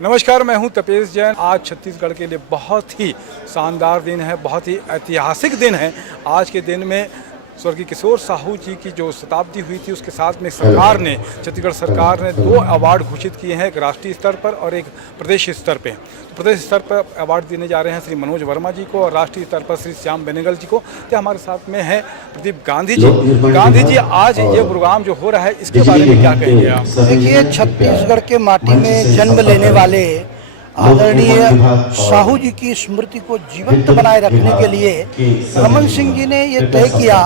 नमस्कार, मैं हूं तपेश जैन। आज छत्तीसगढ़ के लिए बहुत ही शानदार दिन है, बहुत ही ऐतिहासिक दिन है। आज के दिन में स्वर्गीय किशोर साहू जी की जो शताब्दी हुई थी, उसके साथ में सरकार ने, छत्तीसगढ़ सरकार ने 2 अवार्ड घोषित किए हैं, एक राष्ट्रीय स्तर पर और एक प्रदेश स्तर पे। तो प्रदेश स्तर पर अवार्ड देने जा रहे हैं श्री मनोज वर्मा जी को और राष्ट्रीय स्तर पर श्री श्याम बेनेगल जी को। तो हमारे साथ में है प्रदीप गांधी जी। गांधी जी, आज ये प्रोग्राम जो हो रहा है, इसके बारे में क्या कहेंगे आप? देखिए, छत्तीसगढ़ के माटी में जन्म लेने वाले आदरणीय साहू जी की स्मृति को जीवंत बनाए रखने के लिए रमन सिंह जी ने ये तय किया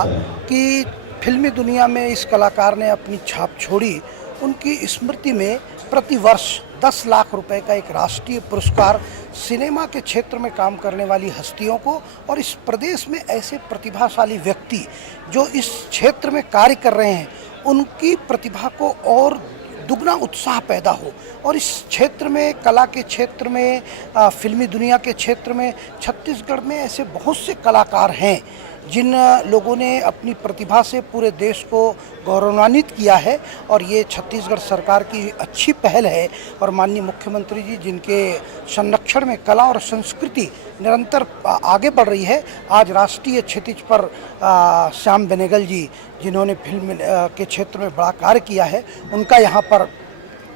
कि फिल्मी दुनिया में इस कलाकार ने अपनी छाप छोड़ी, उनकी स्मृति में प्रतिवर्ष 10 लाख रुपए का एक राष्ट्रीय पुरस्कार सिनेमा के क्षेत्र में काम करने वाली हस्तियों को और इस प्रदेश में ऐसे प्रतिभाशाली व्यक्ति जो इस क्षेत्र में कार्य कर रहे हैं, उनकी प्रतिभा को और दुगना उत्साह पैदा हो। और इस क्षेत्र में, कला के क्षेत्र में, फिल्मी दुनिया के क्षेत्र में छत्तीसगढ़ में ऐसे बहुत से कलाकार हैं जिन लोगों ने अपनी प्रतिभा से पूरे देश को गौरवान्वित किया है। और ये छत्तीसगढ़ सरकार की अच्छी पहल है और माननीय मुख्यमंत्री जी जिनके संरक्षण में कला और संस्कृति निरंतर आगे बढ़ रही है। आज राष्ट्रीय क्षितिज पर श्याम बेनेगल जी, जिन्होंने फिल्म के क्षेत्र में बड़ा कार्य किया है, उनका यहाँ पर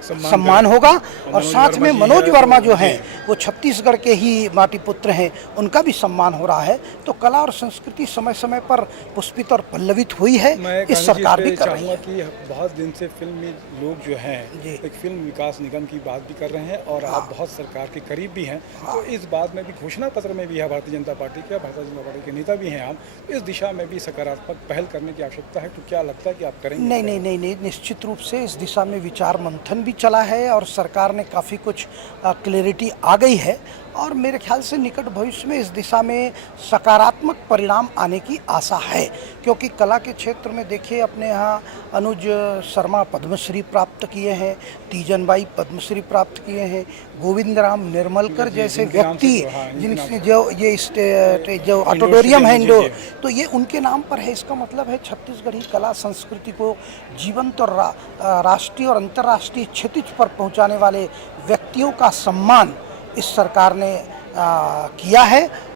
सम्मान होगा। और साथ में मनोज वर्मा जो हैं, वो छत्तीसगढ़ के ही माटी पुत्र हैं, उनका भी सम्मान हो रहा है। तो कला और संस्कृति समय समय पर पुष्पित और पल्लवित हुई है। इस सरकार भी कर रही है कि बहुत दिन से फिल्मी लोग जो हैं, एक फिल्म विकास निगम की बात भी कर रहे हैं और आप बहुत सरकार के करीब भी हैं। तो इस बात में भी घोषणा पत्र में भी है भारतीय जनता पार्टी के, भारतीय जनता पार्टी के नेता भी हैं आप, इस दिशा में भी सकारात्मक पहल करने की आवश्यकता है। तो क्या लगता है कि आप करेंगे? नहीं, निश्चित रूप से इस दिशा में विचार मंथन भी चला है और सरकार ने काफ़ी कुछ क्लैरिटी आ गई है। और मेरे ख्याल से निकट भविष्य में इस दिशा में सकारात्मक परिणाम आने की आशा है। क्योंकि कला के क्षेत्र में देखिए, अपने यहाँ अनुज शर्मा पद्मश्री प्राप्त किए हैं, तीजन बाई पद्मश्री प्राप्त किए हैं, गोविंद राम निर्मलकर जैसे व्यक्ति जिनसे जो ऑडिटोरियम है इंडो, तो ये उनके नाम पर है। इसका मतलब है छत्तीसगढ़ी कला संस्कृति को जीवंत और राष्ट्रीय और अंतर्राष्ट्रीय क्षितिज पर पहुंचाने वाले व्यक्तियों का सम्मान इस सरकार ने किया है।